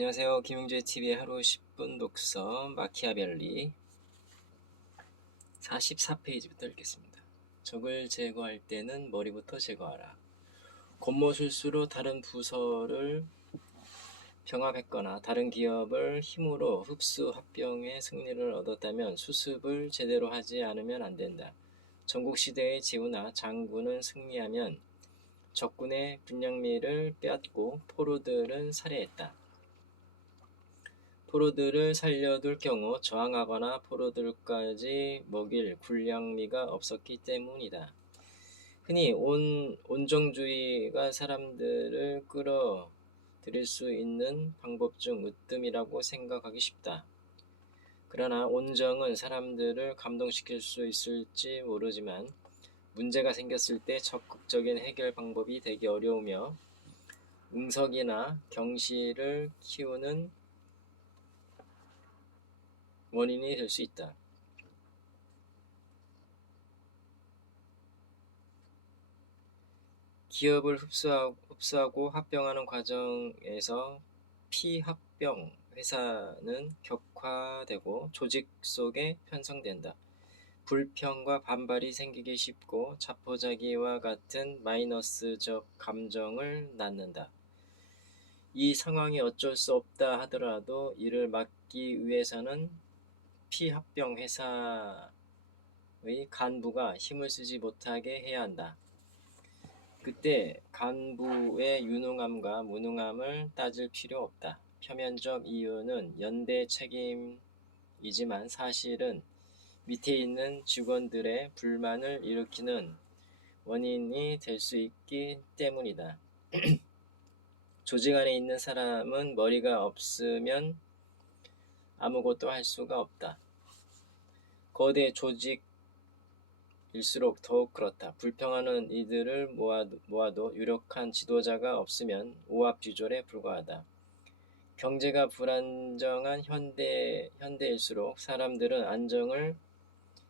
안녕하세요. 김용재TV의 하루 10분 독서 마키아벨리 44페이지부터 읽겠습니다. 적을 제거할 때는 머리부터 제거하라. 권모술수로 다른 부서를 병합했거나 다른 기업을 힘으로 흡수 합병의 승리를 얻었다면 수습을 제대로 하지 않으면 안 된다. 전국시대의 제후나 장군은 승리하면 적군의 군량미를 빼앗고 포로들은 살해했다. 포로들을 살려둘 경우 저항하거나 포로들까지 먹일 군량미가 없었기 때문이다. 흔히 온정주의가 사람들을 끌어들일 수 있는 방법 중 으뜸이라고 생각하기 쉽다. 그러나 온정은 사람들을 감동시킬 수 있을지 모르지만 문제가 생겼을 때 적극적인 해결 방법이 되기 어려우며 응석이나 경시를 키우는 원인이 될 수 있다. 기업을 흡수하고 합병하는 과정에서 피합병 회사는 격화되고 조직 속에 편성된다. 불평과 반발이 생기기 쉽고 자포자기와 같은 마이너스적 감정을 낳는다. 이 상황이 어쩔 수 없다 하더라도 이를 막기 위해서는 피합병 회사의 간부가 힘을 쓰지 못하게 해야 한다. 그때 간부의 유능함과 무능함을 따질 필요 없다. 표면적 이유는 연대 책임이지만 사실은 밑에 있는 직원들의 불만을 일으키는 원인이 될 수 있기 때문이다. 조직 안에 있는 사람은 머리가 없으면 아무것도 할 수가 없다. 거대 조직일수록 더욱 그렇다. 불평하는 이들을 모아도 유력한 지도자가 없으면 오합지졸에 불과하다. 경제가 불안정한 현대일수록 사람들은 안정을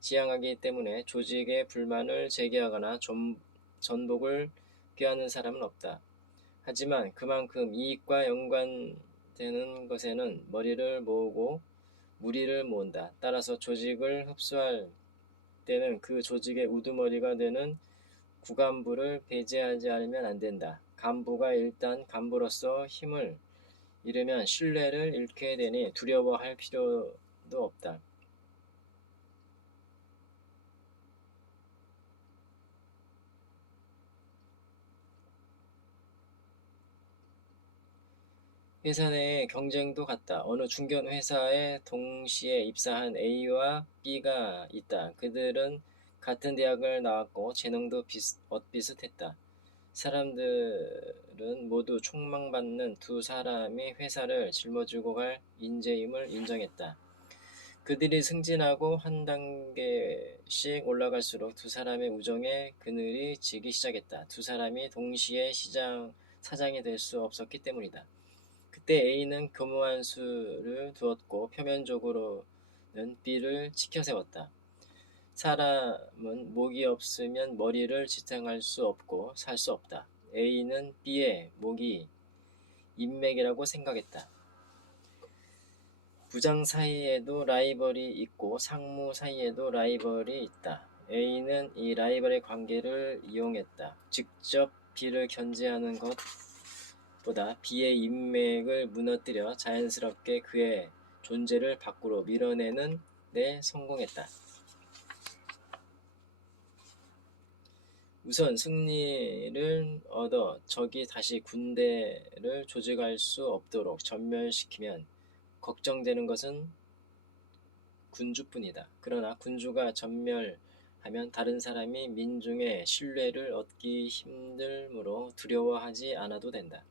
지향하기 때문에 조직의 불만을 제기하거나 전복을 꾀하는 사람은 없다. 하지만 그만큼 이익과 연관되는 것에는 머리를 모으고 무리를 모은다. 따라서 조직을 흡수할 때는 그 조직의 우두머리가 되는 구간부를 배제하지 않으면 안 된다. 간부가 일단 간부로서 힘을 잃으면 신뢰를 잃게 되니 두려워할 필요도 없다. 회사 내의 경쟁도 같다. 어느 중견 회사에 동시에 입사한 A와 B가 있다. 그들은 같은 대학을 나왔고 재능도 엇비슷했다. 사람들은 모두 촉망받는 두 사람이 회사를 짊어지고 갈 인재임을 인정했다. 그들이 승진하고 한 단계씩 올라갈수록 두 사람의 우정의 그늘이 지기 시작했다. 두 사람이 동시에 사장이 될 수 없었기 때문이다. 그때 A는 교묘한 수를 두었고 표면적으로는 B를 치켜세웠다. 사람은 목이 없으면 머리를 지탱할 수 없고 살 수 없다. A는 B의 목이 인맥이라고 생각했다. 부장 사이에도 라이벌이 있고 상무 사이에도 라이벌이 있다. A는 이 라이벌의 관계를 이용했다. 직접 B를 견제하는 것보다 B의 인맥을 무너뜨려 자연스럽게 그의 존재를 밖으로 밀어내는 데 성공했다. 우선 승리를 얻어 적이 다시 군대를 조직할 수 없도록 전멸시키면 걱정되는 것은 군주뿐이다. 그러나 군주가 전멸하면 다른 사람이 민중의 신뢰를 얻기 힘들므로 두려워하지 않아도 된다.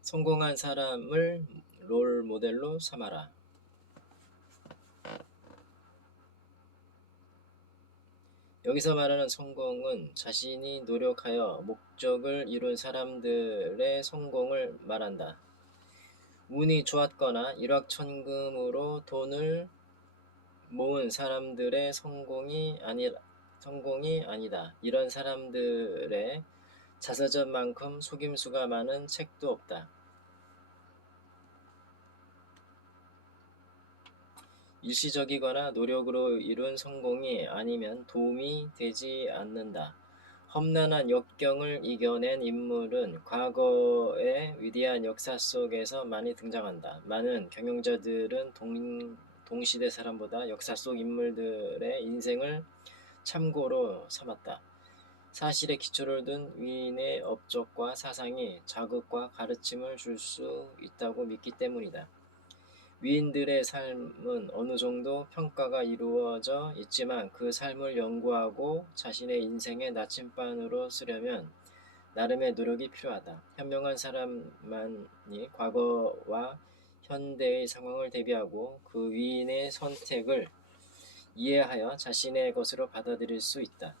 성공한 사람을 롤 모델로 삼아라. 여기서 말하는 성공은 자신이 노력하여 목적을 이룬 사람들의 성공을 말한다. 운이 좋았거나 일확천금으로 돈을 모은 사람들의 성공이 성공이 아니다. 이런 사람들의 자서전만큼 속임수가 많은 책도 없다. 일시적이거나 노력으로 이룬 성공이 아니면 도움이 되지 않는다. 험난한 역경을 이겨낸 인물은 과거의 위대한 역사 속에서 많이 등장한다. 많은 경영자들은 동시대 사람보다 역사 속 인물들의 인생을 참고로 삼았다. 사실에 기초를 둔 위인의 업적과 사상이 자극과 가르침을 줄 수 있다고 믿기 때문이다. 위인들의 삶은 어느 정도 평가가 이루어져 있지만 그 삶을 연구하고 자신의 인생의 나침반으로 쓰려면 나름의 노력이 필요하다. 현명한 사람만이 과거와 현대의 상황을 대비하고 그 위인의 선택을 이해하여 자신의 것으로 받아들일 수 있다.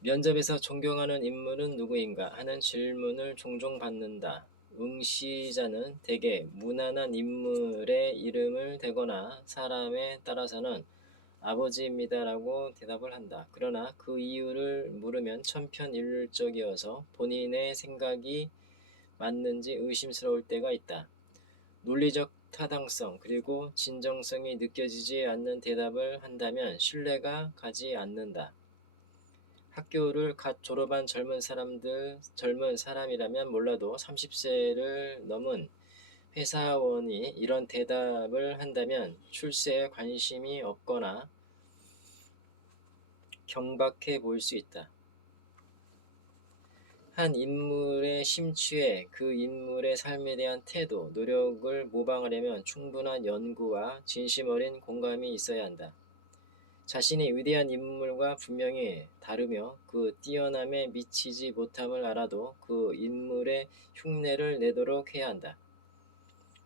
면접에서 존경하는 인물은 누구인가 하는 질문을 종종 받는다. 응시자는 대개 무난한 인물의 이름을 대거나 사람에 따라서는 아버지입니다라고 대답을 한다. 그러나 그 이유를 물으면 천편일률적이어서 본인의 생각이 맞는지 의심스러울 때가 있다. 논리적 타당성 그리고 진정성이 느껴지지 않는 대답을 한다면 신뢰가 가지 않는다. 학교를 갓 졸업한 젊은 사람이라면 몰라도 30세를 넘은 회사원이 이런 대답을 한다면 출세에 관심이 없거나 경박해 보일 수 있다. 한 인물에 심취해 그 인물의 삶에 대한 태도, 노력을 모방하려면 충분한 연구와 진심 어린 공감이 있어야 한다. 자신이 위대한 인물과 분명히 다르며 그 뛰어남에 미치지 못함을 알아도 그 인물의 흉내를 내도록 해야 한다.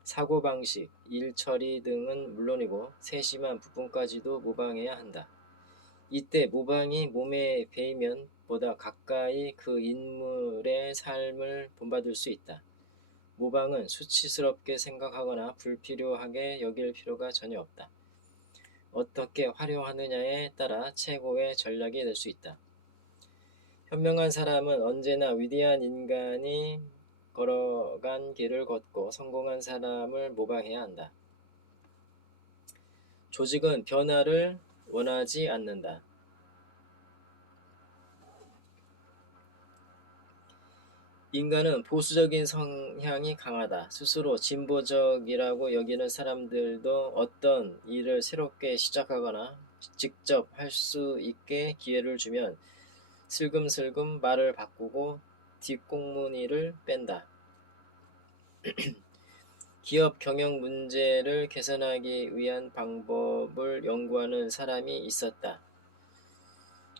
사고방식, 일처리 등은 물론이고 세심한 부분까지도 모방해야 한다. 이때 모방이 몸에 배이면 보다 가까이 그 인물의 삶을 본받을 수 있다. 모방은 수치스럽게 생각하거나 불필요하게 여길 필요가 전혀 없다. 어떻게 활용하느냐에 따라 최고의 전략이 될 수 있다. 현명한 사람은 언제나 위대한 인간이 걸어간 길을 걷고 성공한 사람을 모방해야 한다. 조직은 변화를 원하지 않는다. 인간은 보수적인 성향이 강하다. 스스로 진보적이라고 여기는 사람들도 어떤 일을 새롭게 시작하거나 직접 할 수 있게 기회를 주면 슬금슬금 말을 바꾸고 뒷공무니를 뺀다. 기업 경영 문제를 개선하기 위한 방법을 연구하는 사람이 있었다.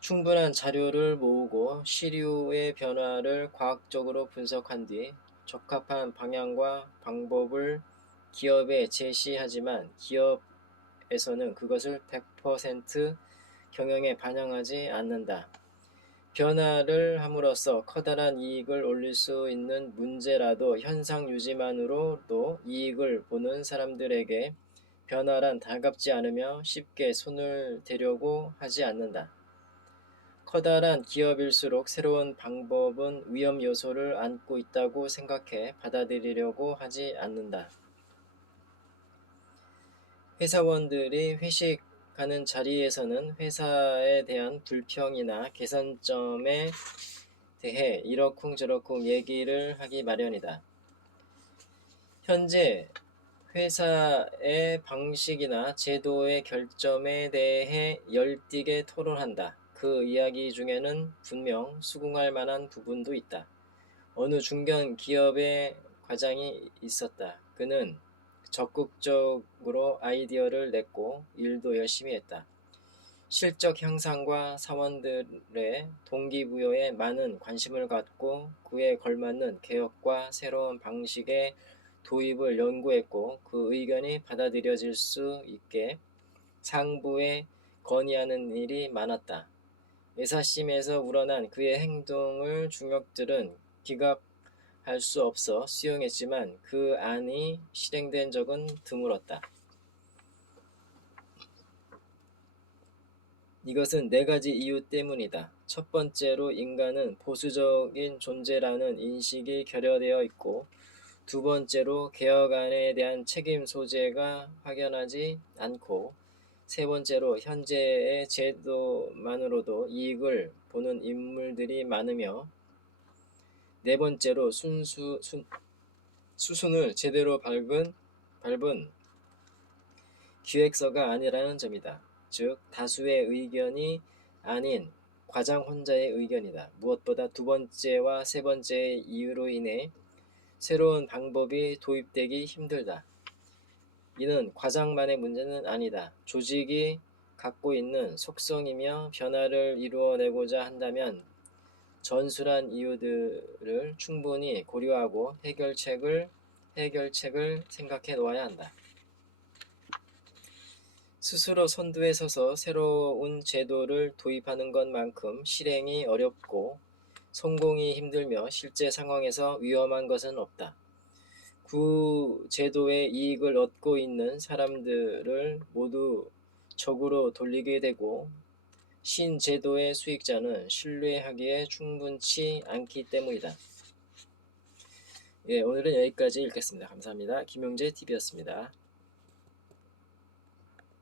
충분한 자료를 모으고 시류의 변화를 과학적으로 분석한 뒤 적합한 방향과 방법을 기업에 제시하지만 기업에서는 그것을 100% 경영에 반영하지 않는다. 변화를 함으로써 커다란 이익을 올릴 수 있는 문제라도 현상 유지만으로도 이익을 보는 사람들에게 변화란 달갑지 않으며 쉽게 손을 대려고 하지 않는다. 커다란 기업일수록 새로운 방법은 위험 요소를 안고 있다고 생각해 받아들이려고 하지 않는다. 회사원들이 회식하는 자리에서는 회사에 대한 불평이나 개선점에 대해 이러쿵저러쿵 얘기를 하기 마련이다. 현재 회사의 방식이나 제도의 결점에 대해 열띠게 토론한다. 그 이야기 중에는 분명 수긍할 만한 부분도 있다. 어느 중견 기업의 과장이 있었다. 그는 적극적으로 아이디어를 냈고 일도 열심히 했다. 실적 향상과 사원들의 동기부여에 많은 관심을 갖고 그에 걸맞는 개혁과 새로운 방식의 도입을 연구했고 그 의견이 받아들여질 수 있게 상부에 건의하는 일이 많았다. 애사심에서 우러난 그의 행동을 중역들은 기각할 수 없어 수용했지만 그 안이 실행된 적은 드물었다. 이것은 네 가지 이유 때문이다. 첫 번째로 인간은 보수적인 존재라는 인식이 결여되어 있고, 두 번째로 개혁안에 대한 책임 소재가 확연하지 않고, 세 번째로 현재의 제도만으로도 이익을 보는 인물들이 많으며, 네 번째로 수순을 제대로 밟은 기획서가 아니라는 점이다. 즉 다수의 의견이 아닌 과장 혼자의 의견이다. 무엇보다 두 번째와 세 번째의 이유로 인해 새로운 방법이 도입되기 힘들다. 이는 과장만의 문제는 아니다. 조직이 갖고 있는 속성이며 변화를 이루어내고자 한다면 전술한 이유들을 충분히 고려하고 해결책을 생각해 놓아야 한다. 스스로 선두에 서서 새로운 제도를 도입하는 것만큼 실행이 어렵고 성공이 힘들며 실제 상황에서 위험한 것은 없다. 구 제도의 이익을 얻고 있는 사람들을 모두 적으로 돌리게 되고 신제도의 수익자는 신뢰하기에 충분치 않기 때문이다. 예, 오늘은 여기까지 읽겠습니다. 감사합니다. 김용재 TV였습니다.